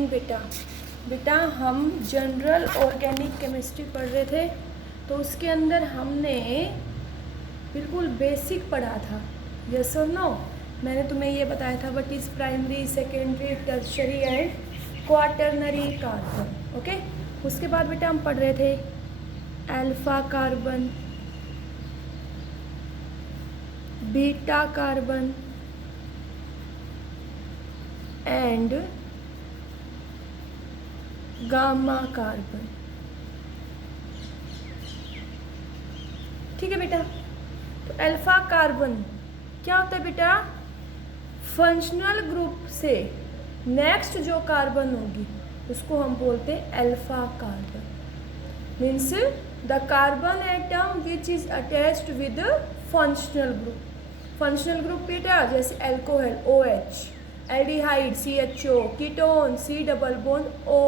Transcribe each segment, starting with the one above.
Morning बेटा हम general organic chemistry पढ़ रहे थे, तो उसके अंदर हमने बिल्कुल बेसिक पढ़ा था। यस और नो? मैंने तुम्हें ये बताया था what is primary, secondary, tertiary and quaternary carbon. Okay, उसके बाद बेटा हम पढ़ रहे थे alpha carbon, beta carbon and gamma carbon. ठीक है बेटा, तो अल्फा कार्बन क्या होता है बेटा? फंक्शनल ग्रुप से नेक्स्ट जो कार्बन होगी उसको हम बोलते हैं alpha carbon. Means the carbon atom which is attached with functional group. Functional group बेटा जैसे alcohol OH, aldehyde CHO, ketone C double bond O,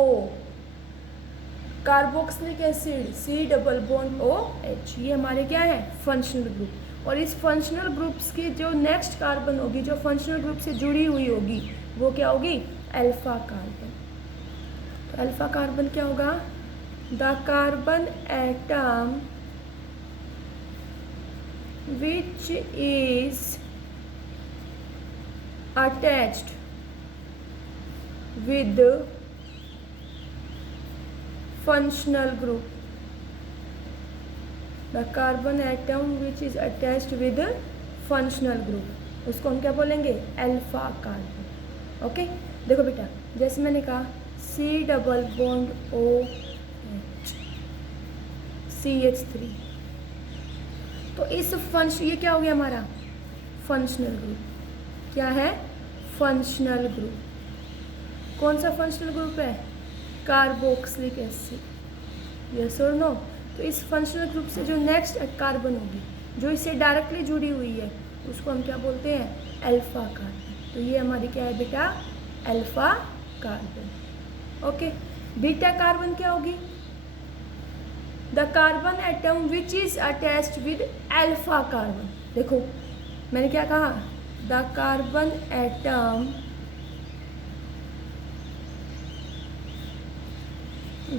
carboxylic acid C double bond OH, ये हमारे क्या है? Functional group. और इस functional groups की जो नेक्स्ट कार्बन होगी, जो फंक्शनल ग्रुप से जुड़ी हुई होगी, वो क्या होगी? Alpha carbon. तो अल्फा कार्बन क्या होगा? The carbon atom which is attached with functional group, the carbon atom which is attached with the functional group, उसको हम क्या बोलेंगे? Alpha carbon. ओके, देखो बेटा जैसे मैंने कहा C double bond OH CH3, तो इस ये क्या हो गया हमारा? Functional group. क्या है? Functional group. कौन सा फंक्शनल ग्रुप है? Carboxylic acid. यस और नो? तो इस फंक्शनल ग्रुप से जो नेक्स्ट कार्बन होगी, जो इससे डायरेक्टली जुड़ी हुई है, उसको हम क्या बोलते हैं? Alpha carbon. तो ये हमारी क्या है बेटा? Alpha carbon. Okay, beta carbon क्या होगी? The carbon atom which is attached with alpha carbon. देखो मैंने क्या कहा? The carbon atom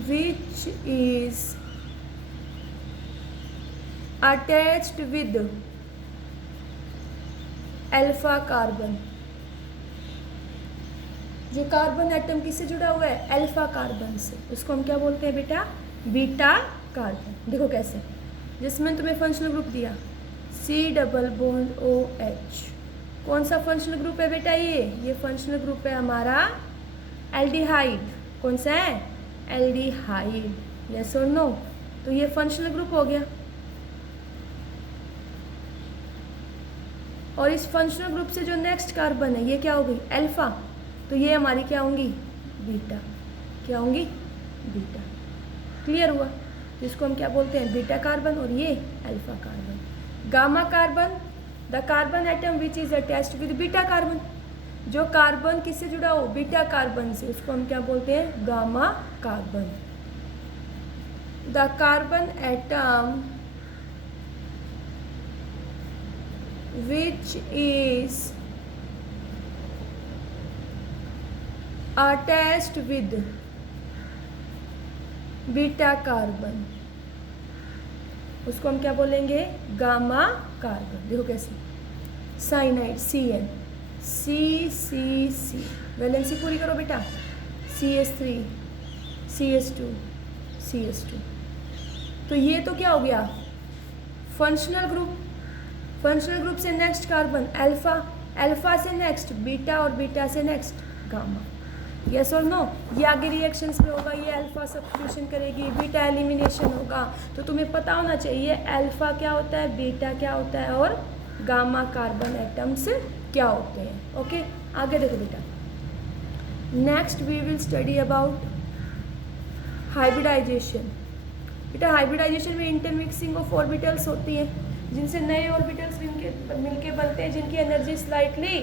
which is attached with alpha carbon. जो कार्बन एटम किससे जुड़ा हुआ है? अल्फा कार्बन से, उसको हम क्या बोलते हैं बेटा? Beta carbon. देखो कैसे, जिसमें तुम्हें फंक्शनल ग्रुप दिया C डबल बॉन्ड OH, कौन सा फंक्शनल ग्रुप है बेटा? ये फंक्शनल ग्रुप है हमारा एल्डिहाइड। कौन सा है? एल्डिहाइड। यस और नो? तो ये फंक्शनल ग्रुप हो गया। और इस फंक्शनल ग्रुप से जो नेक्स्ट कार्बन है, ये क्या होगी? अल्फा। तो ये हमारी क्या होंगी? बीटा। क्या होंगी? बीटा। क्लियर हुआ? तो इसको हम क्या बोलते हैं? बीटा कार्बन, और ये alpha carbon. Gamma carbon, the carbon atom which is attached with beta carbon. जो कार्बन किससे जुड़ा हो? बीटा कार्बन से, उसको हम क्या बोलते हैं? Gamma carbon. The carbon atom which is attached with beta carbon, उसको हम क्या बोलेंगे? Gamma carbon. देखो कैसे, साइनाइड CN CCC, वैलेंसी पूरी करो बेटा। CH3 CH2 CH2। तो ये तो क्या हो गया? Functional group. फंक्शनल ग्रुप से नेक्स्ट कार्बन अल्फा, अल्फा से नेक्स्ट बीटा, और बीटा से नेक्स्ट गामा। यस और नो? ये आगे रिएक्शंस में होगा, ये अल्फा सब्स्टिट्यूशन करेगी, बीटा एलिमिनेशन होगा। तो तुम्हें पता होना चाहिए अल्फा क्या होता है, बीटा क्या होता है, और गामा कार्बन एटम्स क्या होते हैं। ओके, आगे देखो बेटा। Next we will study about hybridisation. बेटा हाइब्रिडाइजेशन में इंटरमिक्सिंग ऑफ ऑर्बिटल्स होती है, जिनसे नए ऑर्बिटल्स मिलके बनते हैं, जिनकी एनर्जी स्लाइटली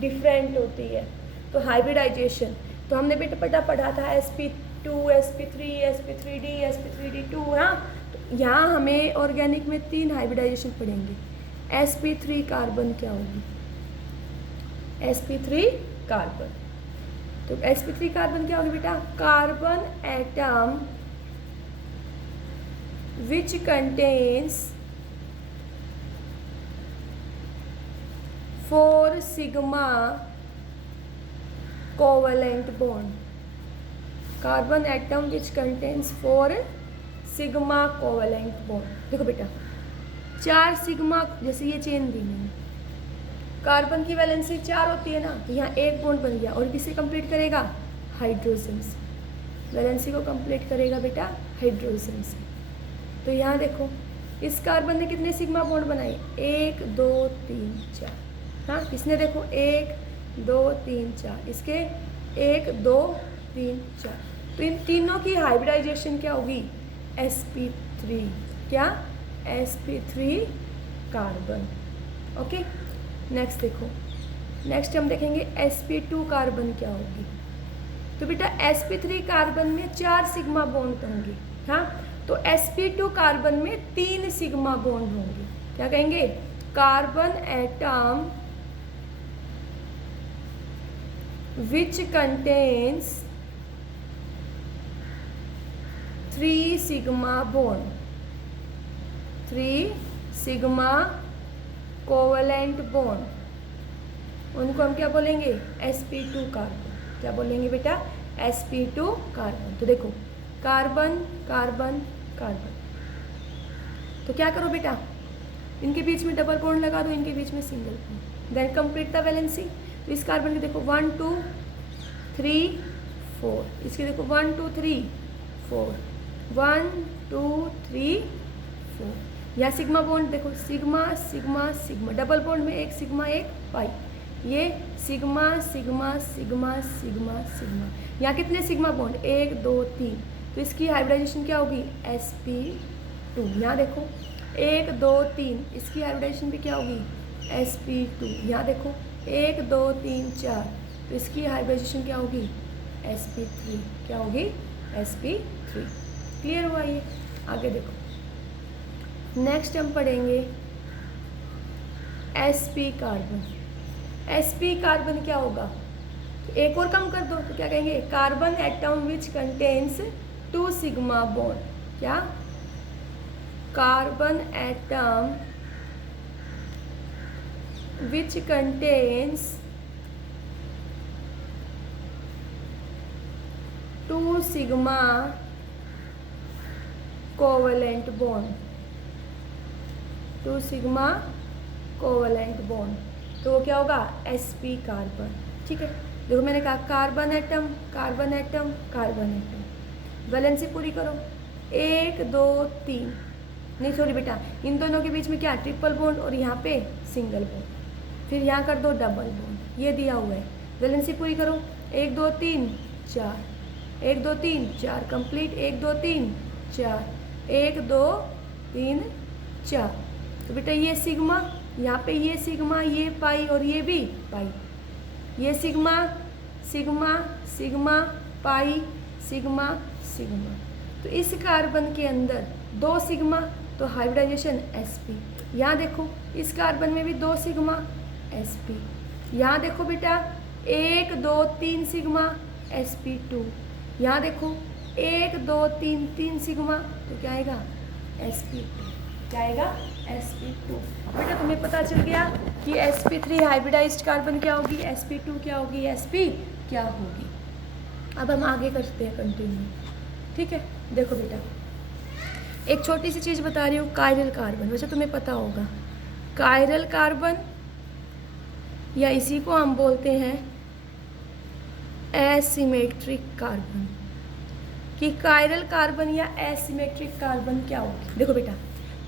डिफरेंट होती है। तो हाइब्रिडाइजेशन तो हमने बेटा पढ़ा था sp2 sp3 sp3d sp3d2। हाँ, तो यहाँ हमें ऑर्गेनिक में 3 हाइब्रिडाइजेशन पढ़ेंगे। sp3 कार्बन क्या होगी? sp3 carbon. तो sp3 कार्बन क्या होगी बेटा, carbon atom which contains 4 sigma covalent bond. Carbon atom which contains 4 sigma covalent bond. देखो बेटा 4 सिग्मा, जैसे ये चेन दी मैंने, कार्बन की वैलेंसी 4 होती है ना, तो यहाँ एक बॉन्ड बन गया और किसे कंप्लीट करेगा, हाइड्रोजन से। वैलेंसी को कंप्लीट करेगा बेटा हाइड्रोजन से। तो यहाँ देखो इस कार्बन ने कितने सिग्मा बॉन्ड बनाए, 1 2 3 4। हाँ किसने, देखो 1 2 3 4, इसके 1 2 3 4। तो इन तीनों की हाइब्रिडाइजेशन क्या होगी, sp3। क्या, sp3 कार्बन। ओके नेक्स्ट देखो, नेक्स्ट हम देखेंगे sp2 कार्बन क्या होगी। तो बेटा sp3 कार्बन में 4 सिग्मा बॉन्ड होंगे। हाँ तो sp2 कार्बन में 3 सिग्मा बॉन्ड होंगे। क्या कहेंगे, carbon atom which contains 3 sigma bond, 3 sigma covalent bond, उनको हम क्या बोलेंगे, sp2 कार्बन। क्या बोलेंगे बेटा, sp2 कार्बन। तो देखो कार्बन कार्बन कार्बन, तो क्या करो बेटा, इनके बीच में डबल बॉन्ड लगा दो, इनके बीच में single bond, then complete the valency. तो इस कार्बन के देखो 1 2 3 4, इसके देखो 1 2 3 4, 1 2 3 4। यहाँ सिग्मा बॉन्ड देखो, sigma sigma sigma, double bond में एक सिग्मा एक पाई, ये sigma sigma sigma sigma sigma. यहाँ कितने सिग्मा बॉन्ड, 1 2 3। तो इसकी हाइब्रिडाइजेशन क्या होगी, sp2। यहाँ देखो 1 2 3, इसकी हाइब्रिडाइजेशन भी क्या होगी, sp2। यहाँ देखो 1 2 3 4, तो इसकी हाइब्रिडाइजेशन क्या होगी, sp3। क्या होगी, sp3। क्लियर हुआ ये। आगे देखो नेक्स्ट हम पढ़ेंगे sp कार्बन। sp कार्बन क्या होगा, तो एक और कम कर दो, तो क्या कहेंगे, carbon atom which contains 2 sigma bond. क्या, carbon atom which contains 2 sigma covalent bond, 2 sigma covalent bond। तो वो क्या होगा, sp कार्बन। ठीक है, देखो मैंने कहा carbon atom carbon atom carbon atom, valency पूरी करो, 1 2 3, नहीं सॉरी बेटा, इन दोनों के बीच में क्या, ट्रिपल बॉन्ड और यहाँ पे सिंगल बॉन्ड, फिर यहाँ कर दो डबल बॉन्ड, ये दिया हुआ है। वैलेंसी पूरी करो, 1 2 3 4, 1 2 3 4 कंप्लीट, 1 2 3 4, 1 2 3 4। तो बेटा ये सिग्मा, यहाँ पे ये सिग्मा, ये पाई और ये भी पाई, ये sigma sigma sigma pi sigma sigma. तो इस कार्बन के अंदर 2 सिग्मा, तो हाइब्रिडाइजेशन sp। यहाँ देखो इस कार्बन में भी 2 सिग्मा sp। यहाँ देखो बेटा 1 2 3 सिग्मा sp2। यहाँ देखो 1 2 3 3 सिग्मा, तो क्या आएगा, sp2। क्या आएगा, sp2। बेटा तुम्हें पता चल गया कि sp3 हाइब्रिडाइज्ड कार्बन क्या होगी, sp2 क्या होगी, sp क्या होगी। अब हम आगे करते हैं कंटिन्यू। ठीक है, देखो बेटा एक छोटी सी चीज़ बता रही हूँ, कायरल कार्बन। वैसे तुम्हें पता होगा कायरल कार्बन, या इसी को हम बोलते हैं एसिमेट्रिक कार्बन। कि कायरल कार्बन या एसिमेट्रिक कार्बन क्या होगी। देखो बेटा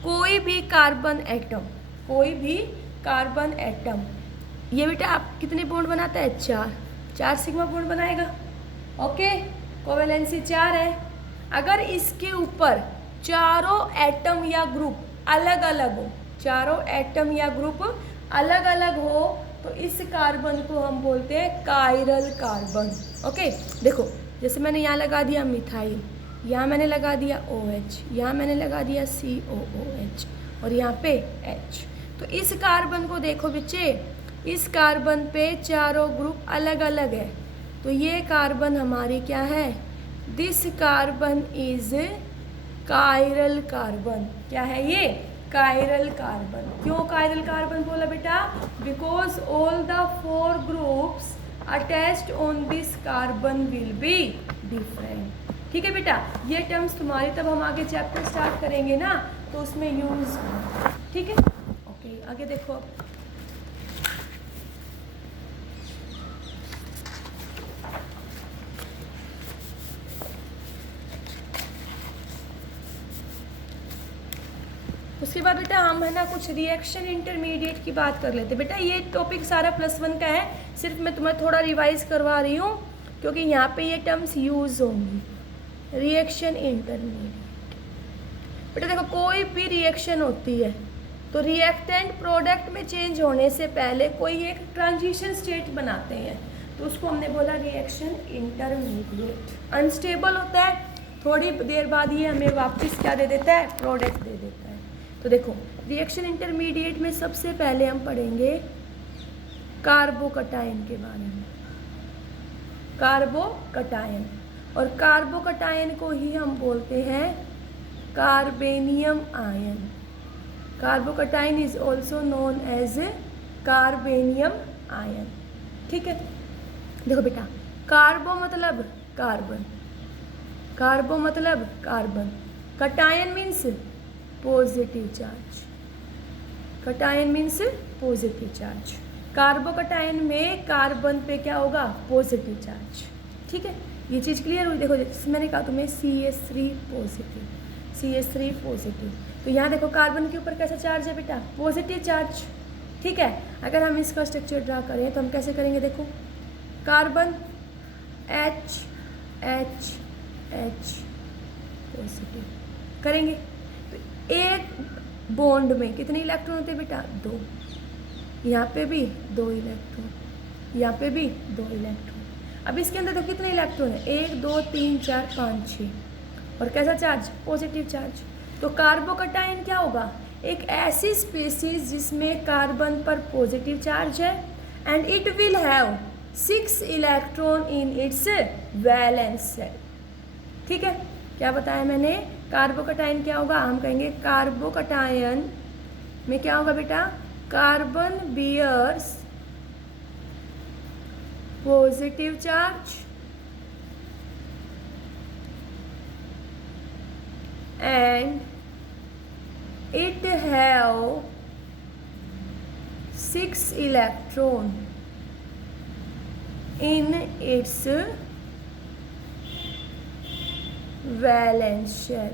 कोई भी कार्बन एटम, कोई भी कार्बन एटम, ये बेटा आप कितने बॉन्ड बनाता है, 4 सिग्मा बॉन्ड बनाएगा। ओके, कोवेलेंसी 4 है। अगर इसके ऊपर चारों एटम या ग्रुप अलग अलग हो, चारों एटम या ग्रुप अलग अलग हो, तो इस कार्बन को हम बोलते हैं कायरल कार्बन। ओके, देखो जैसे मैंने यहाँ लगा दिया मिथाइल, यहाँ मैंने लगा दिया OH, यहाँ मैंने लगा दिया COOH और यहाँ पे H। तो इस कार्बन को देखो बच्चे, इस कार्बन पे चारों ग्रुप अलग अलग है, तो ये कार्बन हमारी क्या है, this carbon is chiral carbon. क्या है ये, कायरल कार्बन। क्यों कायरल कार्बन बोला बेटा, because all the 4 groups attached on this carbon will be different. ठीक है बेटा, ये टर्म्स तुम्हारे तब हम आगे चैप्टर स्टार्ट करेंगे ना, तो उसमें यूज। ठीक है, ओके आगे देखो। उसके बाद बेटा हम है ना कुछ रिएक्शन इंटरमीडिएट की बात कर लेते। बेटा ये टॉपिक सारा +1 का है, सिर्फ मैं तुम्हें थोड़ा रिवाइज करवा रही हूँ क्योंकि यहाँ पे ये टर्म्स यूज होंगी। रिएक्शन इंटरमीडिएट, बेटा देखो कोई भी रिएक्शन होती है तो रिएक्टेंट प्रोडक्ट में चेंज होने से पहले कोई एक ट्रांजिशन स्टेट बनाते हैं, तो उसको हमने बोला रिएक्शन इंटरमीडिएट। अनस्टेबल होता है, थोड़ी देर बाद ये हमें वापस क्या दे देता है, प्रोडक्ट दे देता है। तो देखो रिएक्शन इंटरमीडिएट में सबसे पहले हम पढ़ेंगे कार्बोकटायन के बारे में। कार्बोकटायन, और कार्बोकटायन को ही हम बोलते हैं carbenium ion. Carbocation is also known as carbenium ion. ठीक है, देखो बेटा कार्बो मतलब कार्बन, कार्बो मतलब carbon, cation means positive charge, cation means positive charge. Carbocation में कार्बन पे क्या होगा, पॉजिटिव चार्ज। ठीक है, ये चीज़ क्लियर हुई। देखो जैसे मैंने कहा तुम्हें CH3 पॉजिटिव, CH3 पॉजिटिव, तो यहाँ देखो कार्बन के ऊपर कैसा चार्ज है बेटा, पॉजिटिव चार्ज। ठीक है, अगर हम इसका स्ट्रक्चर ड्रा करें तो हम कैसे करेंगे, देखो carbon H H H positive करेंगे, तो एक बॉन्ड में कितने इलेक्ट्रॉन होते हैं बेटा, 2। यहाँ पे भी 2 इलेक्ट्रॉन, यहाँ पे भी 2 इलेक्ट्रॉन। अब इसके अंदर तो कितने इलेक्ट्रॉन है, 1 2 3 4 5 6, और कैसा चार्ज, पॉजिटिव चार्ज। तो कार्बोकटायन क्या होगा, एक ऐसी स्पीसीज जिसमें कार्बन पर पॉजिटिव चार्ज है and it will have 6 electron in its valence shell. ठीक है, क्या बताया मैंने, कार्बोकटायन क्या होगा, हम कहेंगे कार्बोकटायन में क्या होगा बेटा, carbon bears positive charge and it have 6 electron in its valence shell.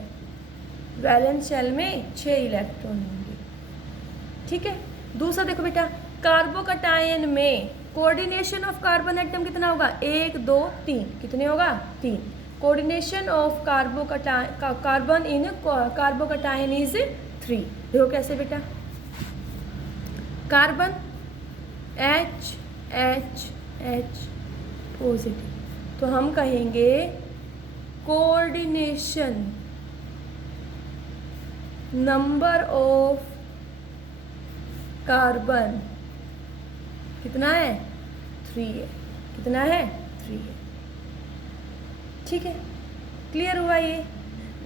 Valence shell में 6 इलेक्ट्रॉन होंगे। ठीक है, दूसरा देखो बेटा कार्बोकटायन में कोऑर्डिनेशन ऑफ कार्बन एटम कितना होगा, 1 2 3, कितने होगा, 3। Coordination of carbon in carbocation is 3। देखो कैसे बेटा, carbon H H H positive, तो हम कहेंगे कोऑर्डिनेशन नंबर ऑफ कार्बन कितना है, 3 है। कितना है, 3 है। ठीक है, क्लियर हुआ ये।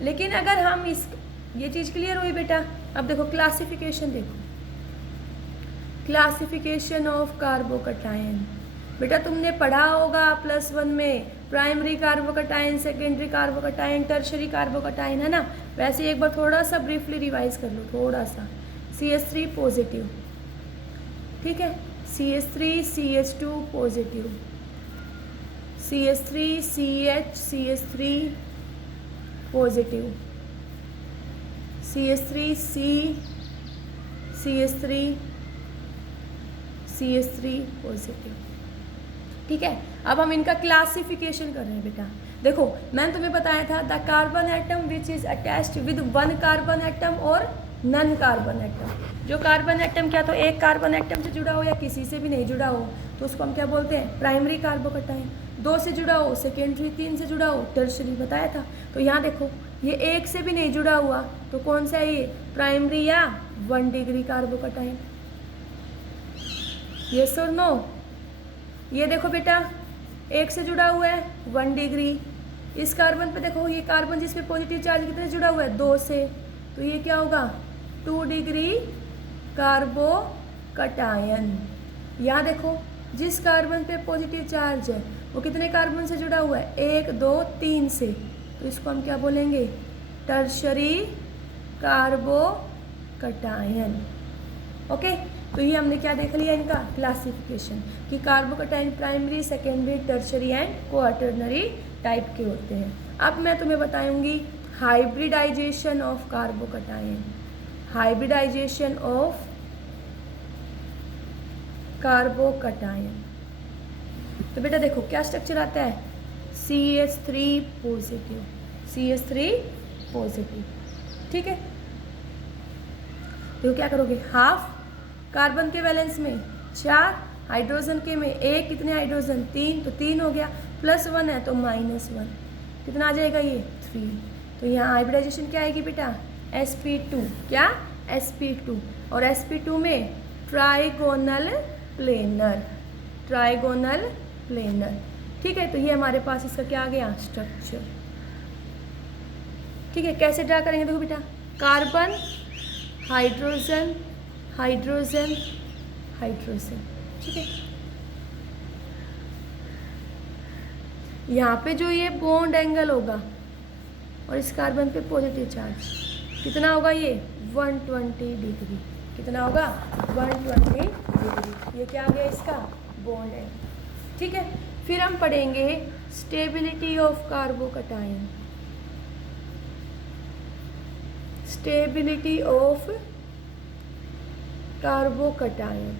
लेकिन अगर हम ये चीज़ क्लियर हुई बेटा, अब देखो क्लासिफिकेशन, देखो क्लासिफिकेशन ऑफ कार्बोकटायन। बेटा तुमने पढ़ा होगा +1 में primary carbocation, secondary carbocation, tertiary carbocation, है ना। वैसे एक बार थोड़ा सा ब्रीफली रिवाइज कर लो, थोड़ा सा। CH3 पॉजिटिव, ठीक है, CH3 CH2 positive, CH3 CH CH3 positive, CH3 C CH3 CH3 positive. ठीक है, अब हम इनका क्लासिफिकेशन कर रहे हैं बेटा। देखो मैंने तुम्हें बताया था the carbon atom which is attached with 1 carbon atom और नन कार्बन एटम। जो कार्बन एटम क्या तो एक कार्बन एटम से जुड़ा हो या किसी से भी नहीं जुड़ा हो तो उसको हम क्या बोलते हैं, प्राइमरी कार्बोकटायन। 2 से जुड़ा हो सेकेंडरी, 3 से जुड़ा हो टर्शरी, बताया था। तो यहाँ देखो ये 1 से भी नहीं जुड़ा हुआ तो कौन सा है ये, प्राइमरी या 1 डिग्री कार्बोकटायन। यस और नो। ये देखो बेटा एक से जुड़ा हुआ है 1 डिग्री। इस कार्बन पे देखो, ये कार्बन जिस पे पॉजिटिव चार्ज कितने जुड़ा हुआ है 2 से, तो ये क्या होगा 2 डिग्री कार्बोकटायन। यहाँ देखो जिस कार्बन पे पॉजिटिव चार्ज है वो कितने कार्बन से जुड़ा हुआ है 1 2 3 से, तो इसको हम क्या बोलेंगे टर्शरी कार्बोकटायन। ओके, तो ये हमने क्या देख लिया इनका क्लासिफिकेशन कि carbocation primary, secondary, tertiary and quaternary type के होते हैं। अब मैं तुम्हें बताऊंगी hybridisation of carbocation. Hybridisation of carbocation. तो बेटा देखो क्या स्ट्रक्चर आता है CH3 पॉजिटिव, CH3 पॉजिटिव। ठीक है, तो क्या करोगे हाफ कार्बन के वैलेंस में 4, हाइड्रोजन के में 1, कितने हाइड्रोजन 3, तो 3 हो गया, +1 है तो -1, कितना आ जाएगा ये 3। तो यहाँ हाइब्रिडाइजेशन क्या आएगी बेटा sp2, क्या sp2, और sp2 में ट्राइगोनल प्लेनर, ट्राइगोनल प्लेनर। ठीक है, तो ये हमारे पास इसका क्या आ गया स्ट्रक्चर। ठीक है, कैसे ड्रा करेंगे देखो बेटा, कार्बन हाइड्रोजन हाइड्रोजन हाइड्रोजन। ठीक है, यहाँ पे जो ये बॉन्ड एंगल होगा और इस कार्बन पे पॉजिटिव चार्ज कितना होगा ये 120 डिग्री, कितना होगा 120 डिग्री। ये क्या आ गया इसका बॉन्ड एंगल। ठीक है, फिर हम पढ़ेंगे stability of carbocation, stability of carbocation.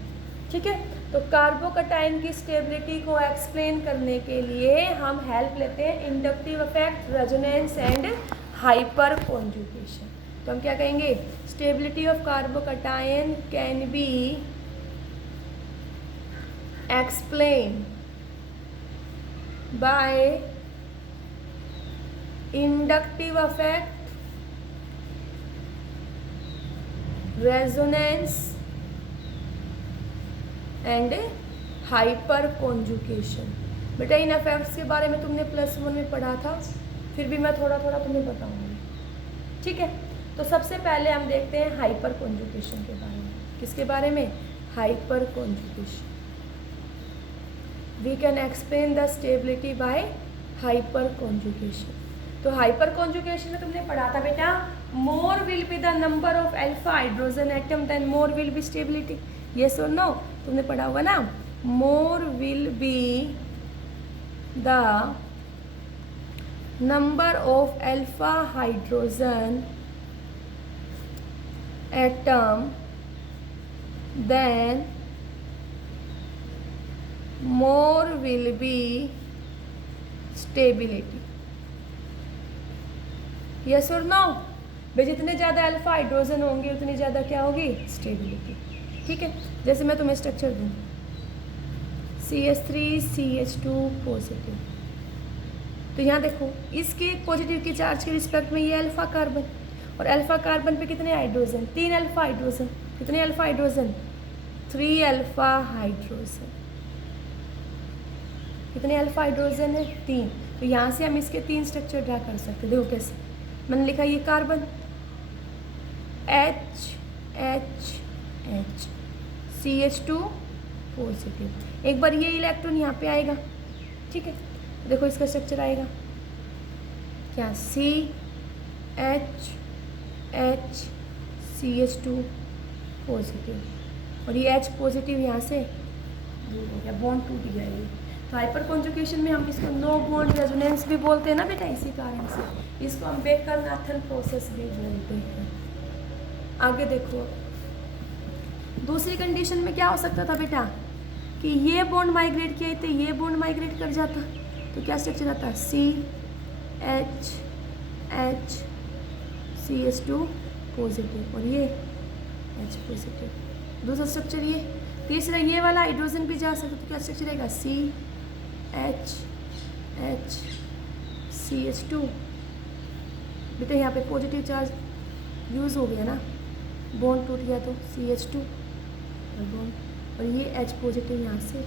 ठीक है, तो कार्बोकटायन की स्टेबिलिटी को एक्सप्लेन करने के लिए हम हेल्प लेते हैं inductive effect, resonance and hyper conjugation. तो हम क्या कहेंगे stability of carbocation can be explain by inductive effect, resonance and hyper conjugation. बेटा इन इफेक्ट्स के बारे में तुमने +1 में पढ़ा था, फिर भी मैं थोड़ा थोड़ा तुम्हें बताऊंगी। ठीक है, तो सबसे पहले हम देखते हैं हाइपर कॉन्जुगेशन के बारे में। किसके बारे में hyperconjugation. We can explain the stability by hyperconjugation. तो हाइपर कॉन्जुगेशन में तुमने पढ़ा था बेटा more will be the number of alpha hydrogen atom then more will be stability. Yes और नो, तुमने पढ़ा होगा ना, more will be the number of alpha hydrogen atom then more will be stability. Yes और no, भाई जितने ज़्यादा alpha hydrogen होंगे उतनी ज़्यादा क्या होगी स्टेबिलिटी। ठीक है, जैसे मैं तुम्हें स्ट्रक्चर दूँ CH3 CH2 पॉजिटिव, तो यहाँ देखो इसके पॉजिटिव की चार्ज के रिस्पेक्ट में ये अल्फा कार्बन, और अल्फा कार्बन पे कितने हाइड्रोजन 3 अल्फा हाइड्रोजन, कितने अल्फा हाइड्रोजन 3 अल्फा हाइड्रोजन, कितने अल्फा हाइड्रोजन है 3। तो यहाँ से हम इसके 3 स्ट्रक्चर ड्रा कर सकते हैं। देखो कैसे, मैंने लिखा ये carbon H H H CH2 positive, एक बार ये इलेक्ट्रॉन यहाँ पे आएगा। ठीक है, देखो इसका स्ट्रक्चर आएगा क्या CH H CH2 पॉजिटिव, और ये H पॉजिटिव यहाँ से दूर हो गया, बॉन्ड टूट गया ये। तो हाइपर कॉन्जुगेशन में हम इसको नो बॉन्ड रेजोनेंस भी बोलते हैं ना बेटा, इसी कारण से इसको हम बेकर-नाथन प्रोसेस भी बोलते हैं। आगे देखो दूसरी कंडीशन में क्या हो सकता था बेटा कि ये बॉन्ड माइग्रेट किया तो ये बॉन्ड माइग्रेट कर जाता, तो क्या स्ट्रक्चर आता है CH H CH2 पॉजिटिव और ये H पॉजिटिव। दूसरा स्ट्रक्चर ये, तीसरा ये वाला हाइड्रोजन भी जा सकता, तो क्या स्ट्रक्चर रहेगा CH H CH2। बेटा यहाँ पे पॉजिटिव चार्ज यूज़ हो गया ना, बॉन्ड टूट गया तो CH2 और बॉन्ड, और ये H पॉजिटिव यहाँ से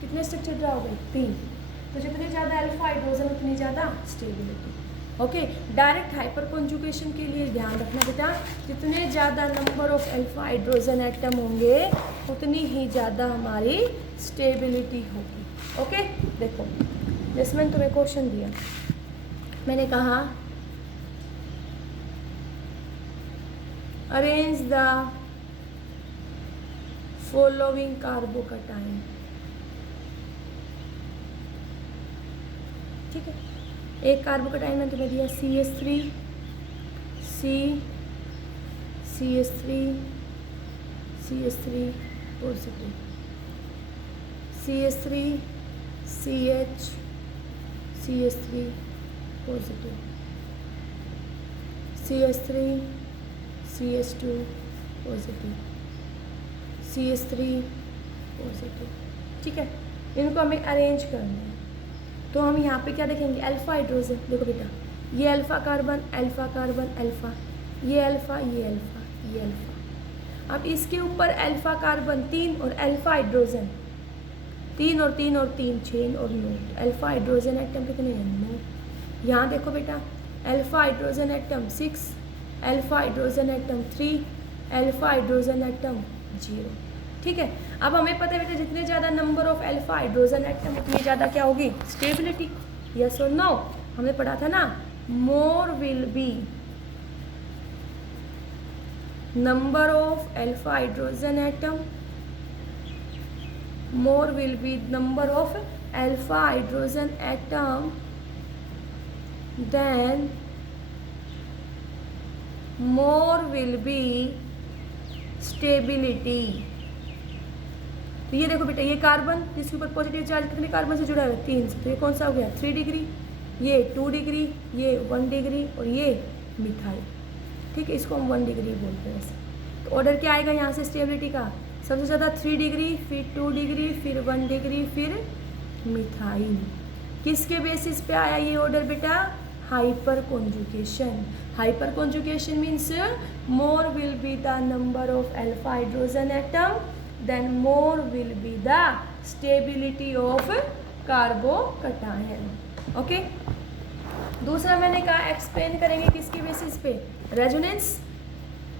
कितने स्ट्रक्चर ड्रा हो गए 3। तो जितने ज़्यादा अल्फा हाइड्रोजन उतनी ज़्यादा stability. Okay, direct hyper conjugation के लिए ध्यान रखना बेटा, जितने ज़्यादा number of alpha hydrogen atom होंगे उतनी ही ज़्यादा हमारी स्टेबिलिटी होगी। ओके, देखो जैसे मैंने तुम्हें क्वेश्चन दिया, मैंने कहा अरेंज द फॉलोइंग कार्बोकटाइन। ठीक है, एक कार्बोकटाइन मैंने तुम्हें दिया CH3 CH3 positive, CH3 CH3 positive, CH3 CH2 positive, CH3 positive. ठीक है, इनको हमें अरेंज करना है। तो हम यहाँ पे क्या देखेंगे, अल्फा हाइड्रोजन। देखो बेटा, ये alpha carbon alpha carbon alpha, ये अल्फा ये अल्फा ये अल्फा। अब इसके ऊपर अल्फा कार्बन 3 और अल्फा हाइड्रोजन 3 और 3 और 3 6 और 9। अल्फा हाइड्रोजन एटम कितने हैं, 9। यहाँ देखो बेटा, alpha hydrogen atom 6, alpha hydrogen atom 3, alpha hydrogen atom 0। ठीक है, अब हमें पता है बेटा जितने ज़्यादा number of alpha hydrogen atom उतनी ज़्यादा क्या होगी, स्टेबिलिटी। यस और नो, हमने पढ़ा था ना, more will be number of alpha hydrogen atom, more will be number of alpha hydrogen atom then more will be stability. तो ये देखो बेटा, ये कार्बन जिसके ऊपर पॉजिटिव चार्ज कितने कार्बन से जुड़ा है, 3 से, तो ये कौन सा हो गया, 3 डिग्री, ये 2 डिग्री, ये 1 डिग्री और ये मिथाइल। ठीक है, इसको हम 1 डिग्री बोलते हैं वैसे। तो ऑर्डर क्या आएगा यहाँ से स्टेबिलिटी का, सबसे ज़्यादा 3 डिग्री, फिर 2 डिग्री, फिर 1 डिग्री, फिर मिथाइल। किसके बेसिस पे आया ये ऑर्डर बेटा, hyperconjugation. Hyperconjugation means more will be the number of alpha hydrogen atom then more will be the stability of carbocation। Okay, दूसरा मैंने कहा एक्सप्लेन करेंगे किसके बेसिस पे, resonance.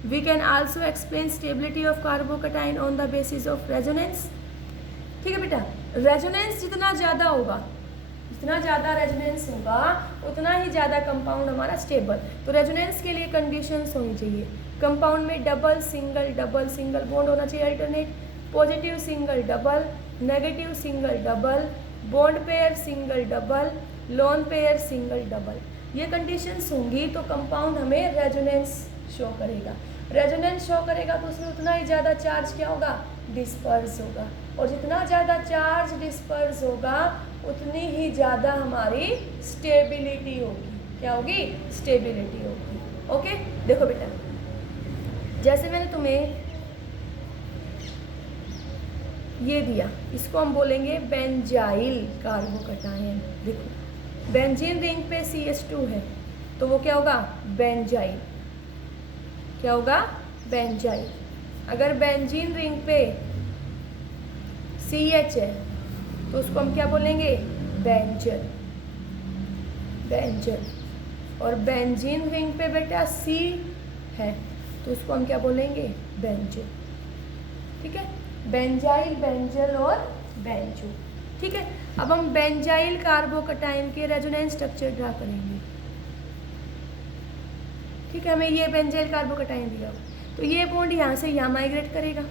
We can also explain stability of carbocation on the basis of resonance. ठीक है बेटा, resonance जितना ज़्यादा होगा, जितना ज़्यादा रेजोनेंस होगा उतना ही ज़्यादा कंपाउंड हमारा स्टेबल। तो रेजोनेंस के लिए कंडीशंस होनी चाहिए, कंपाउंड में डबल सिंगल बॉन्ड होना चाहिए alternate, positive single double, negative single double, bond pair single double, lone pair single double. ये कंडीशंस होंगी तो कंपाउंड हमें रेजोनेंस शो करेगा। रेजोनेंस शो करेगा तो उसमें उतना ही ज़्यादा चार्ज क्या होगा, डिस्पर्स होगा, और जितना ज़्यादा चार्ज डिस्पर्स होगा उतनी ही ज़्यादा हमारी स्टेबिलिटी होगी। क्या होगी, स्टेबिलिटी होगी। ओके, देखो बेटा, जैसे मैंने तुम्हें ये दिया, इसको हम बोलेंगे बेंजाइल कार्बोकटाइन। देखो, बेंजीन रिंग पे CH2 है तो वो क्या होगा, बेंजाइल। क्या होगा, बेंजाइल। अगर बेंजीन रिंग पे CH है तो उसको हम क्या बोलेंगे, बेंजल। और बेंजीन रिंग पे बेटा C है तो उसको हम क्या बोलेंगे, बेंजल। ठीक है, बेंजाइल, बेंजल और बेंजो। ठीक है, अब हम बेंजाइल कार्बोकटाइन के रेजोनेंस स्ट्रक्चर ड्रा करेंगे। ठीक है, हमें ये बेंजाइल कार्बोकटाइन दिया, तो ये बॉन्ड यहाँ से यहाँ माइग्रेट करेगा,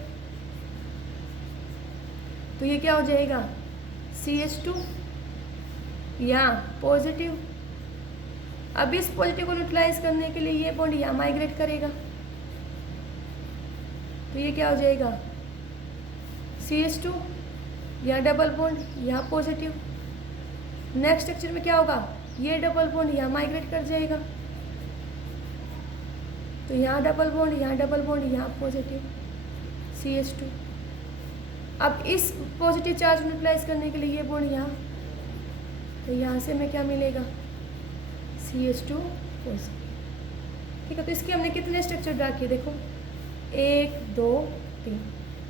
तो ये क्या हो जाएगा, CH2 यहाँ पॉजिटिव। अब इस पॉजिटिव को न्यूट्रलाइज करने के लिए ये बॉन्ड यहाँ माइग्रेट करेगा, तो ये क्या हो जाएगा, CH2 यहाँ डबल बॉन्ड यहाँ पॉजिटिव। नेक्स्ट स्ट्रक्चर में क्या होगा, ये डबल बॉन्ड यहाँ माइग्रेट कर जाएगा, तो यहाँ डबल बॉन्ड यहाँ पॉजिटिव CH2। अब इस पॉजिटिव चार्ज न्यूट्रलाइज करने के लिए ये बॉन्ड यहाँ, तो यहाँ से हमें क्या मिलेगा, CH2 पॉजिटिव। ठीक है, तो इसके हमने कितने स्ट्रक्चर ड्रा किए, देखो 1 2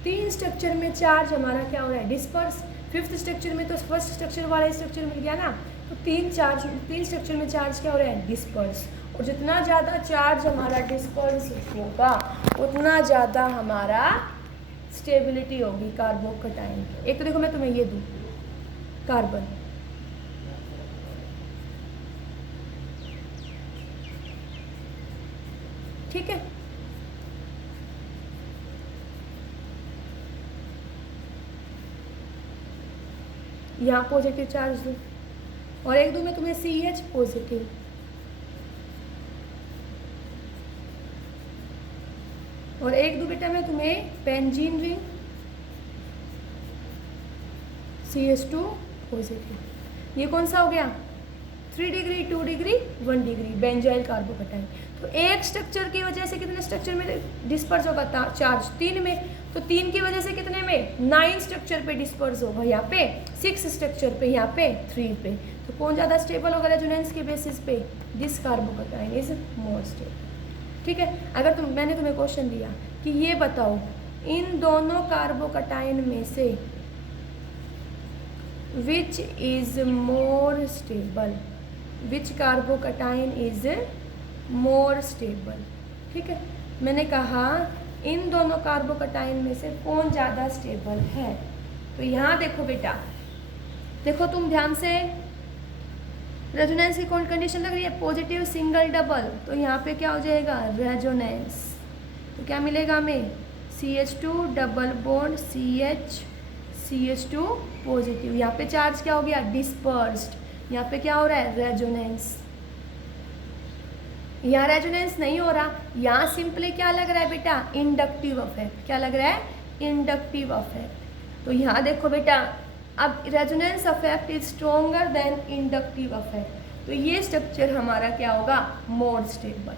3 स्ट्रक्चर में चार्ज हमारा क्या हो रहा है, डिस्पर्स। फिफ्थ स्ट्रक्चर में तो फर्स्ट स्ट्रक्चर वाला स्ट्रक्चर मिल गया ना, तो तीन स्ट्रक्चर में चार्ज क्या हो रहा है, डिस्पर्स। और जितना ज़्यादा चार्ज हमारा डिस्पर्स होगा उतना ज़्यादा हमारा स्टेबिलिटी होगी कार्बोकटाइन। एक तो देखो मैं तुम्हें ये दूँ, कार्बन, ठीक है, यहाँ पॉजिटिव चार्ज दूँ, और एक दूँ मैं तुम्हें CH पॉजिटिव, और एक दूँ बेटा मैं तुम्हें बेंजीन रिंग CH2 पॉजिटिव। ये कौन सा हो गया, 3 डिग्री, 2 डिग्री, 1 डिग्री बेंजाइल कार्बोकटाइन। तो एक स्ट्रक्चर की वजह से कितने स्ट्रक्चर में डिस्पर्स होगा चार्ज, 3 में, तो 3 की वजह से कितने में, 9 स्ट्रक्चर पे डिस्पर्स होगा, यहाँ पे 6 स्ट्रक्चर पे, यहाँ पे 3 पे। तो कौन ज़्यादा स्टेबल होगा रेजोनेंस के बेसिस पे, दिस कार्बोकटाइन इज मोर स्टेबल। ठीक है, अगर मैंने तुम्हें क्वेश्चन दिया कि ये बताओ इन दोनों कार्बोकटाइन में से which is more stable, which कार्बोकटाइन is more stable. ठीक है, मैंने कहा इन दोनों कार्बोकटाइन में से कौन ज़्यादा स्टेबल है। तो यहाँ देखो बेटा, देखो तुम ध्यान से, रेजोनेंस की कौन कंडीशन लग रही है, पॉजिटिव सिंगल डबल, तो यहाँ पे क्या हो जाएगा, रेजोनेंस। तो क्या मिलेगा हमें, CH2 double bond CH2 positive. यहाँ पे चार्ज क्या हो गया, डिस्पर्स्ड। यहाँ पे क्या हो रहा है, रेजोनेंस। यहाँ रेजोनेंस नहीं हो रहा, यहाँ सिंपली क्या लग रहा है बेटा, इंडक्टिव अफेक्ट। क्या लग रहा है, इंडक्टिव अफेक्ट। तो यहाँ देखो बेटा, अब resonance affect is stronger then inductive affect, तो ये स्ट्रक्चर हमारा क्या होगा, मोर स्टेबल।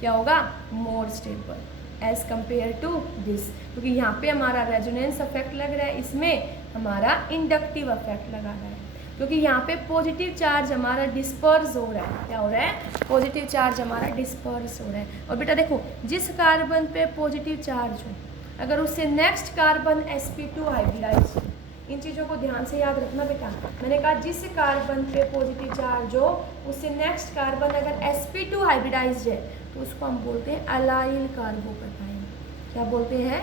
क्या होगा, more stable as compare to this, क्योंकि यहाँ पे हमारा रेजोनेंस अफेक्ट लग रहा है, इसमें हमारा इंडक्टिव अफेक्ट लगा रहा है, क्योंकि यहाँ पे पॉजिटिव चार्ज हमारा डिस्पर्स हो रहा है। क्या हो रहा है, पॉजिटिव चार्ज हमारा डिस्पर्स हो रहा है। और बेटा देखो, जिस कार्बन पे पॉजिटिव चार्ज हो, अगर उससे नेक्स्ट कार्बन sp2 हाइब्रिडाइज हो, इन चीज़ों को ध्यान से याद रखना बेटा। मैंने कहा जिस कार्बन पे पॉजिटिव चार्ज हो उससे नेक्स्ट कार्बन अगर sp2 हाइब्रिडाइज है तो उसको हम बोलते हैं अलाइल कार्बोकटाइन। क्या बोलते हैं,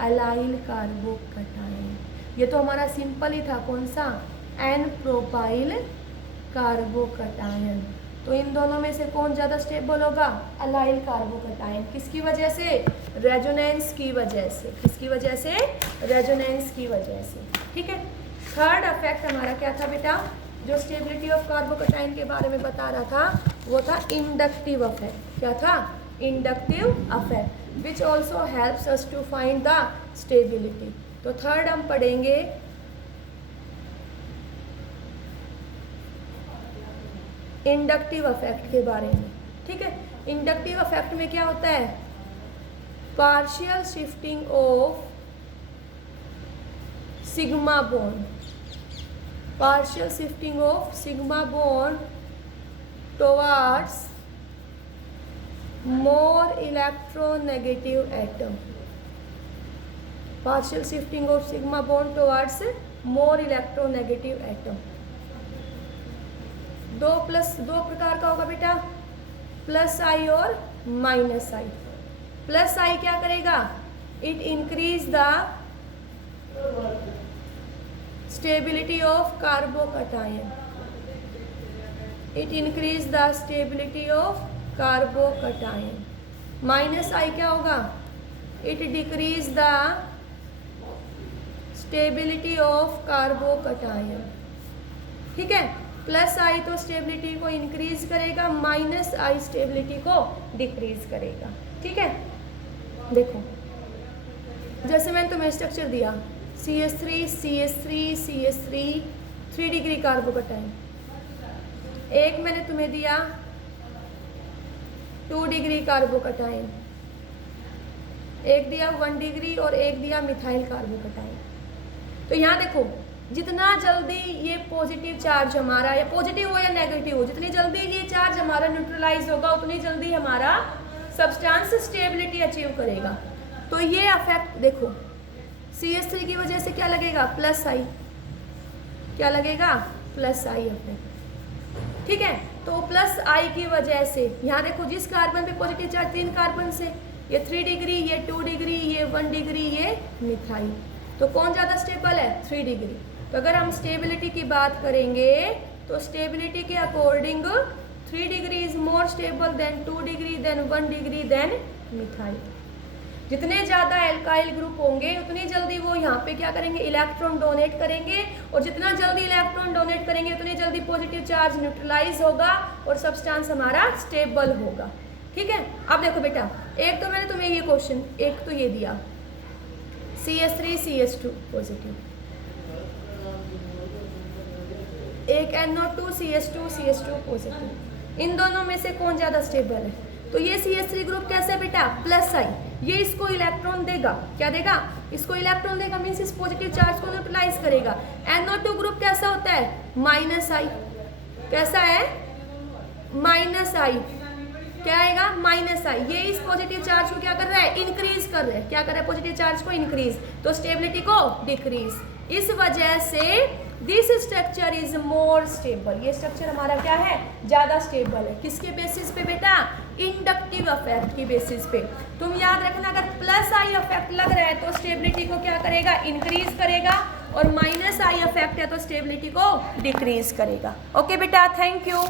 अलाइल कार्बोकटाइन। ये तो हमारा सिंपल ही था, कौन सा, एन प्रोपाइल कार्बोकटाइन। तो इन दोनों में से कौन ज़्यादा स्टेबल होगा, अलाइल कार्बोकटाइन। किसकी वजह से, रेजोनेंस की वजह से। किसकी वजह से, रेजोनेंस की वजह से। ठीक है, थर्ड अफेक्ट हमारा क्या था बेटा, जो स्टेबिलिटी ऑफ कार्बोकटाइन के बारे में बता रहा था, वो था इंडक्टिव अफेक्ट। क्या था, inductive effect, which also helps us to find the stability. तो थर्ड हम पढ़ेंगे इंडक्टिव अफेक्ट के बारे में। ठीक है, इंडक्टिव अफेक्ट में क्या होता है, partial shifting of sigma bond, partial shifting of sigma bond towards more electronegative atom, partial shifting of sigma bond towards more electronegative atom. दो प्रकार का होगा बेटा, प्लस आई और माइनस आई। प्लस आई क्या करेगा, it increase the stability of carbocation, it increase the stability of carbocation. Minus I क्या होगा, it decrease the stability of carbocation. ठीक है, प्लस आई तो स्टेबिलिटी को इंक्रीज करेगा, माइनस आई स्टेबिलिटी को डिक्रीज करेगा। ठीक है, देखो जैसे मैंने तुम्हें स्ट्रक्चर दिया CH3 CH3 CH3 3 डिग्री कार्बोकटाइन, एक मैंने तुम्हें दिया 2 डिग्री कार्बोकटाइन, एक दिया 1 डिग्री और एक दिया मिथाइल कार्बोकटाइन। तो यहाँ देखो, जितना जल्दी ये पॉजिटिव चार्ज हमारा, या पॉजिटिव हो या नेगेटिव हो, जितनी जल्दी ये चार्ज हमारा न्यूट्रलाइज होगा उतनी जल्दी हमारा सब्सटेंस स्टेबिलिटी अचीव करेगा। तो ये अफेक्ट देखो, CH3 की वजह से क्या लगेगा, प्लस आई, क्या लगेगा, प्लस आई इफेक्ट। ठीक है, तो प्लस आई की वजह से यहाँ देखो जिस कार्बन पे पॉजिटिव चार्ज 3 कार्बन से, ये 3 डिग्री, ये 2 डिग्री, ये 1 डिग्री, ये मिथाइल, तो कौन ज़्यादा स्टेबल है, 3 डिग्री। तो अगर हम स्टेबिलिटी की बात करेंगे तो स्टेबिलिटी के according 3 degree is more stable than 2 degree than 1 degree than methyl. जितने ज़्यादा एल्काइल ग्रुप होंगे उतनी जल्दी वो यहाँ पे क्या करेंगे, इलेक्ट्रॉन डोनेट करेंगे, और जितना जल्दी इलेक्ट्रॉन डोनेट करेंगे उतनी जल्दी पॉजिटिव चार्ज न्यूट्रलाइज होगा और सब्सटेंस हमारा स्टेबल होगा। ठीक है, अब देखो बेटा, एक तो मैंने तुम्हें ये क्वेश्चन, एक तो ये दिया CH3 CH2 पॉजिटिव, एक NO2 CH2 CH2 पॉजिटिव, इन दोनों में से कौन ज़्यादा स्टेबल है, तो ये CH3 ग्रुप कैसे है बेटा, प्लस आई, ये इसको इलेक्ट्रॉन देगा, क्या देगा, इसको इलेक्ट्रॉन देगा, मीन्स इस पॉजिटिव चार्ज को न्यूट्रलाइज करेगा। NO2 ग्रुप कैसा होता है, माइनस आई, कैसा है, माइनस आई, क्या आएगा, माइनस आई, ये इस पॉजिटिव चार्ज को क्या कर रहा है, इंक्रीज कर रहा है, क्या कर रहा है, पॉजिटिव चार्ज को इंक्रीज, तो स्टेबिलिटी को डिक्रीज। इस वजह से this structure is more stable, ये स्ट्रक्चर हमारा क्या है, ज़्यादा स्टेबल है। किसके बेसिस पे बेटा, इंडक्टिव इफेक्ट की बेसिस पे। तुम याद रखना, अगर प्लस आई इफेक्ट लग रहा है तो स्टेबिलिटी को क्या करेगा, इंक्रीज करेगा, और माइनस आई इफेक्ट है तो स्टेबिलिटी को डिक्रीज करेगा। ओके बेटा, थैंक यू।